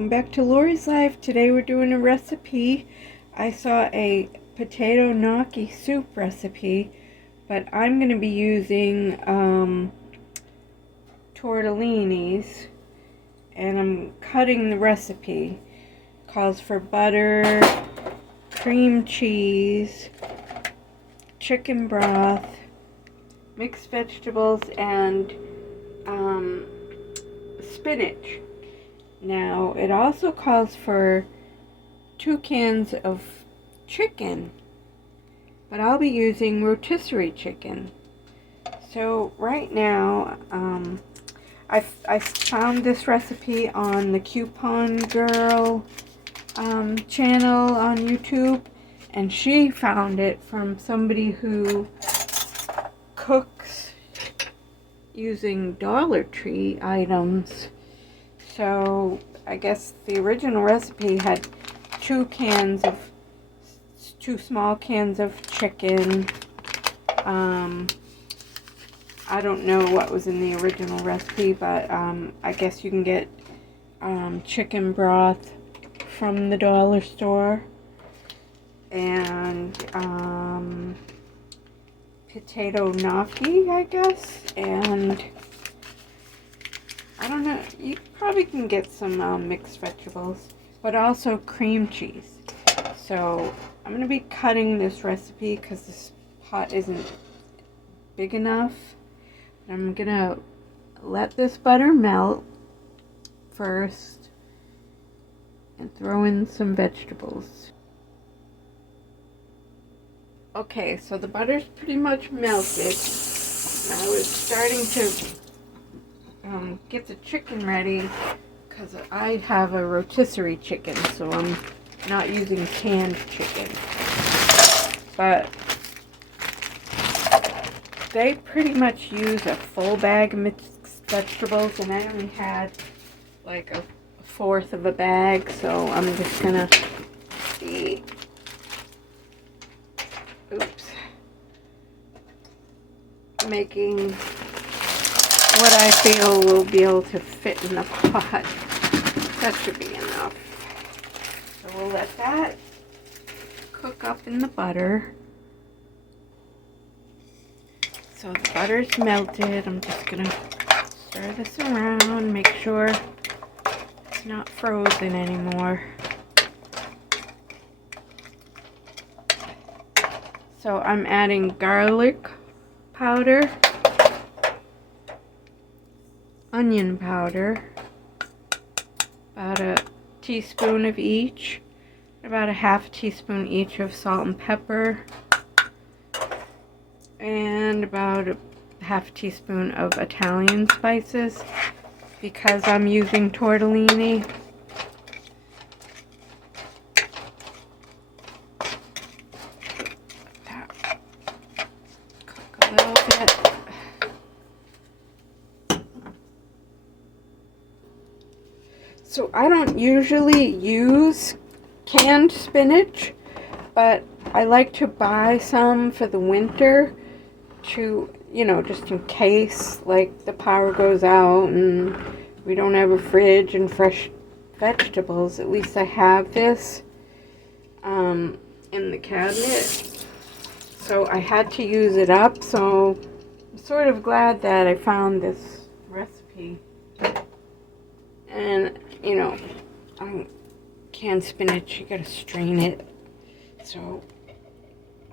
welcome back to Lori's Life. Today we're doing a recipe. I saw a potato gnocchi soup recipe, but I'm going to be using tortellinis, and I'm cutting the recipe. It calls for butter, cream cheese, chicken broth, mixed vegetables, and spinach. Now, it also calls for 2 cans of chicken, but I'll be using rotisserie chicken. So right now, I found this recipe on the Coupon Girl channel on YouTube, and she found it from somebody who cooks using Dollar Tree items. So I guess the original recipe had 2 small cans of chicken. I don't know what was in the original recipe, but I guess you can get chicken broth from the dollar store, and potato gnocchi, I guess, and I don't know, you probably can get some mixed vegetables, but also cream cheese. So I'm going to be cutting this recipe because this pot isn't big enough. I'm going to let this butter melt first and throw in some vegetables. Okay, so the butter's pretty much melted. I was starting to get the chicken ready because I have a rotisserie chicken, so I'm not using canned chicken. But they pretty much use a full bag of mixed vegetables, and I only had like a fourth of a bag, so I'm just gonna see. Oops. Making what I feel will be able to fit in the pot. That should be enough. So we'll let that cook up in the butter. So the butter's melted. I'm just gonna stir this around, make sure it's not frozen anymore. So I'm adding garlic powder, onion powder, about a teaspoon of each, about a half teaspoon each of salt and pepper, and about a half teaspoon of Italian spices because I'm using tortellini. Cook a little bit. So I don't usually use canned spinach, but I like to buy some for the winter to, just in case, like, the power goes out and we don't have a fridge and fresh vegetables. At least I have this in the cabinet. So I had to use it up, so I'm sort of glad that I found this recipe. And canned spinach, you gotta strain it, so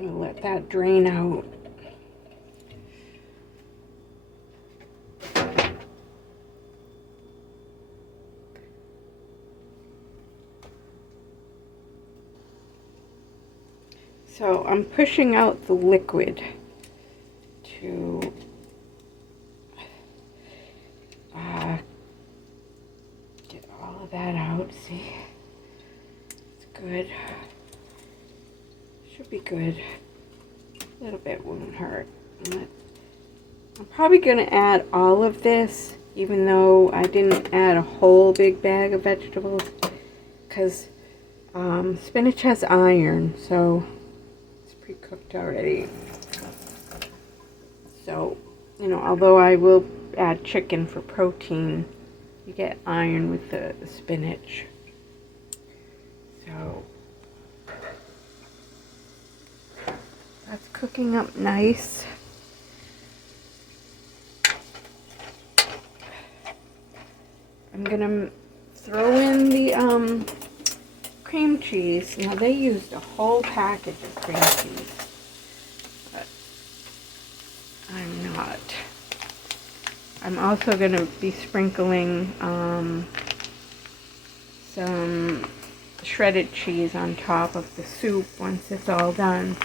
I'll let that drain out. So I'm pushing out the liquid to that out. See, it's good. Should be good. A little bit won't hurt. I'm probably gonna add all of this, even though I didn't add a whole big bag of vegetables, because spinach has iron, so it's pre-cooked already. So, although I will add chicken for protein, You get iron with the spinach. So that's cooking up nice. I'm gonna throw in the cream cheese. Now they used a whole package of cream cheese, but I'm not. I'm also gonna be sprinkling some shredded cheese on top of the soup once it's all done.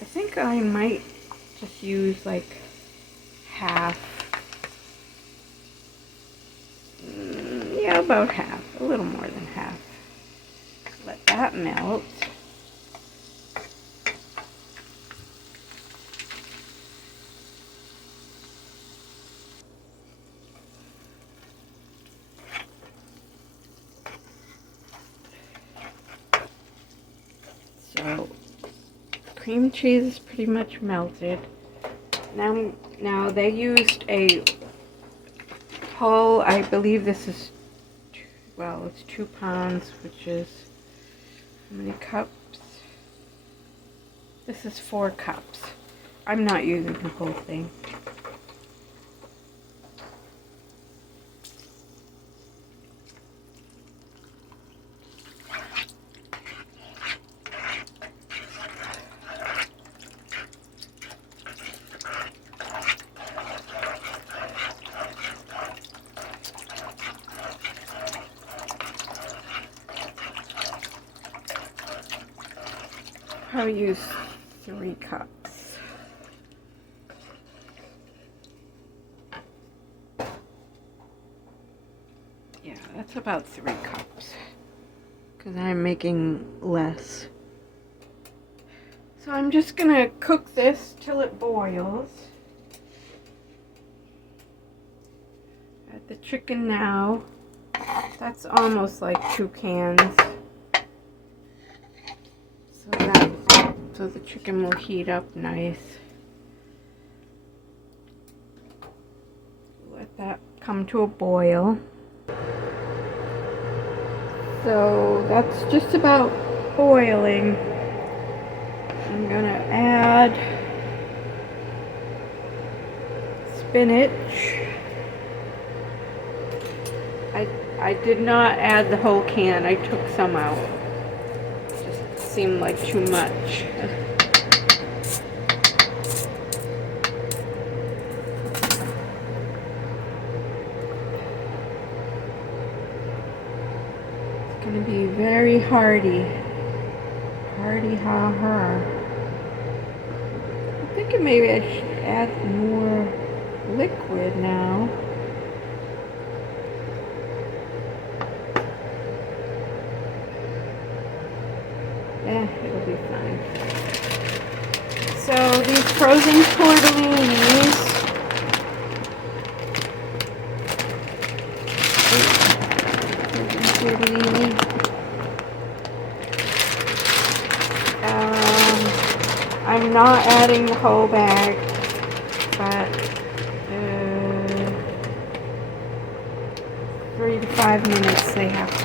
I think I might just use like half. Yeah, about half. A little more than half. Let that melt. So, cream cheese is pretty much melted. Now they used a whole, I believe this is, well, it's 2 pounds, which is, how many cups? This is 4 cups. I'm not using the whole thing. I'll use 3 cups. Yeah, that's about 3 cups. Because I'm making less. So I'm just gonna cook this till it boils. Add the chicken now. That's almost like 2 cans. So the chicken will heat up nice. Let that come to a boil. So that's just about boiling. I'm gonna add spinach. I did not add the whole can. I took some out. Just seemed like too much. It's gonna be very hearty. Hearty ha. I'm thinking maybe I should add more liquid now. Yeah, it'll be fine. So these frozen tortellinis, I'm not adding the whole bag, but 3 to 5 minutes they have to.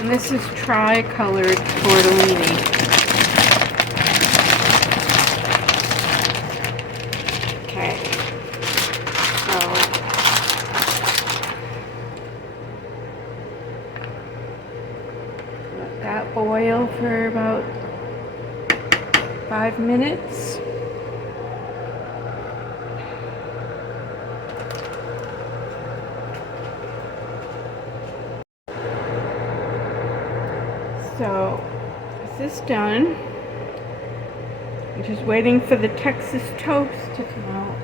And this is tri-colored tortellini. Okay. So let that boil for about 5 minutes. So, this is done. I'm just waiting for the Texas toast to come out.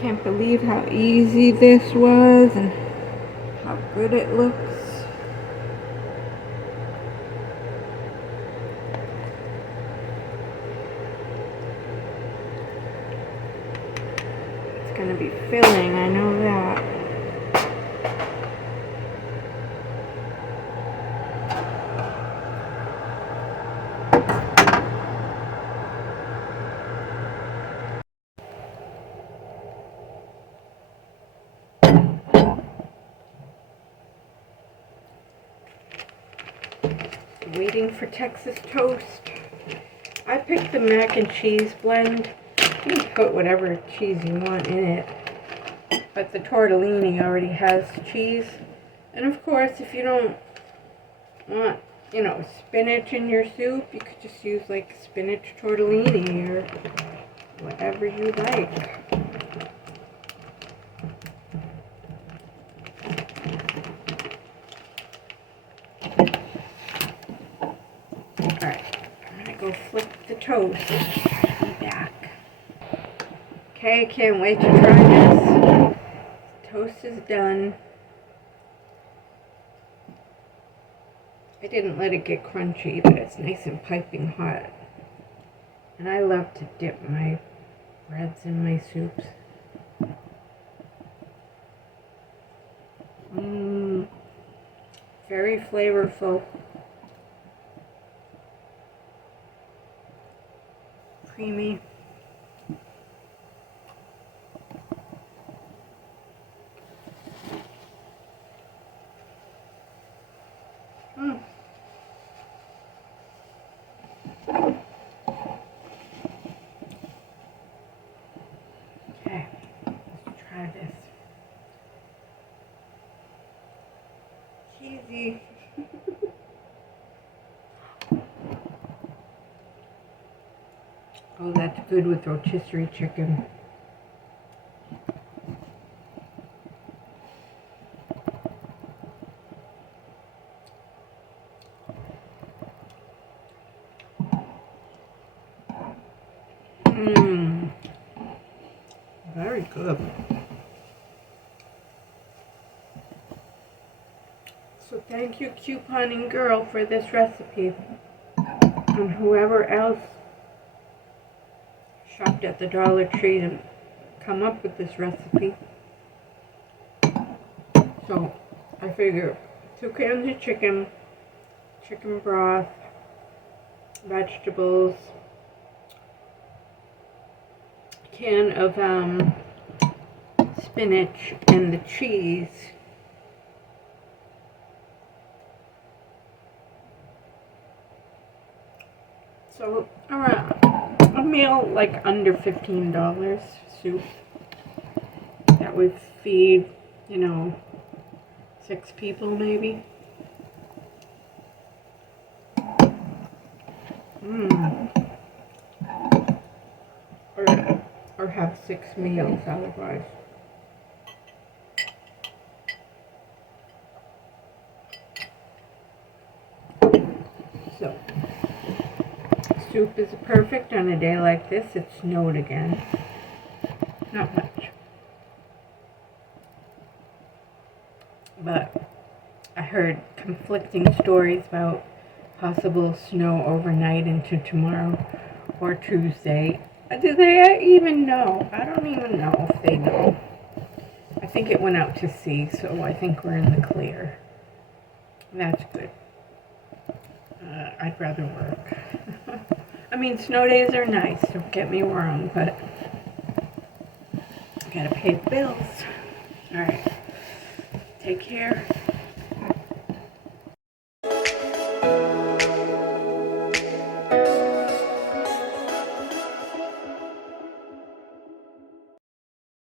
Can't believe how easy this was and how good it looks. going to be filling, I know that. Waiting for Texas toast. I picked the mac and cheese blend. You can put whatever cheese you want in it, but the tortellini already has cheese. And of course, if you don't want, you know, spinach in your soup, you could just use like spinach tortellini or whatever you like. Alright, I'm gonna go flip the toast. Be back. Okay, I can't wait to try this. Toast is done. I didn't let it get crunchy, but it's nice and piping hot. And I love to dip my breads in my soups. Very flavorful. Creamy. Okay, let's try this. Cheesy. Oh, that's good with rotisserie chicken. Very good. So thank you, Couponing Girl, for this recipe. And whoever else shopped at the Dollar Tree and come up with this recipe. So I figure 2 cans of chicken, chicken broth, vegetables, a can of spinach, and the cheese. So around a meal like under $15 soup that would feed, you know, 6 people maybe. Or have 6 meals otherwise. So, soup is perfect on a day like this. It snowed again. Not much. But I heard conflicting stories about possible snow overnight into tomorrow or Tuesday. Do they even know? I don't even know if they know. I think it went out to sea, so I think we're in the clear. That's good. I'd rather work. I mean, snow days are nice, don't get me wrong, but I gotta pay the bills. Alright. Take care.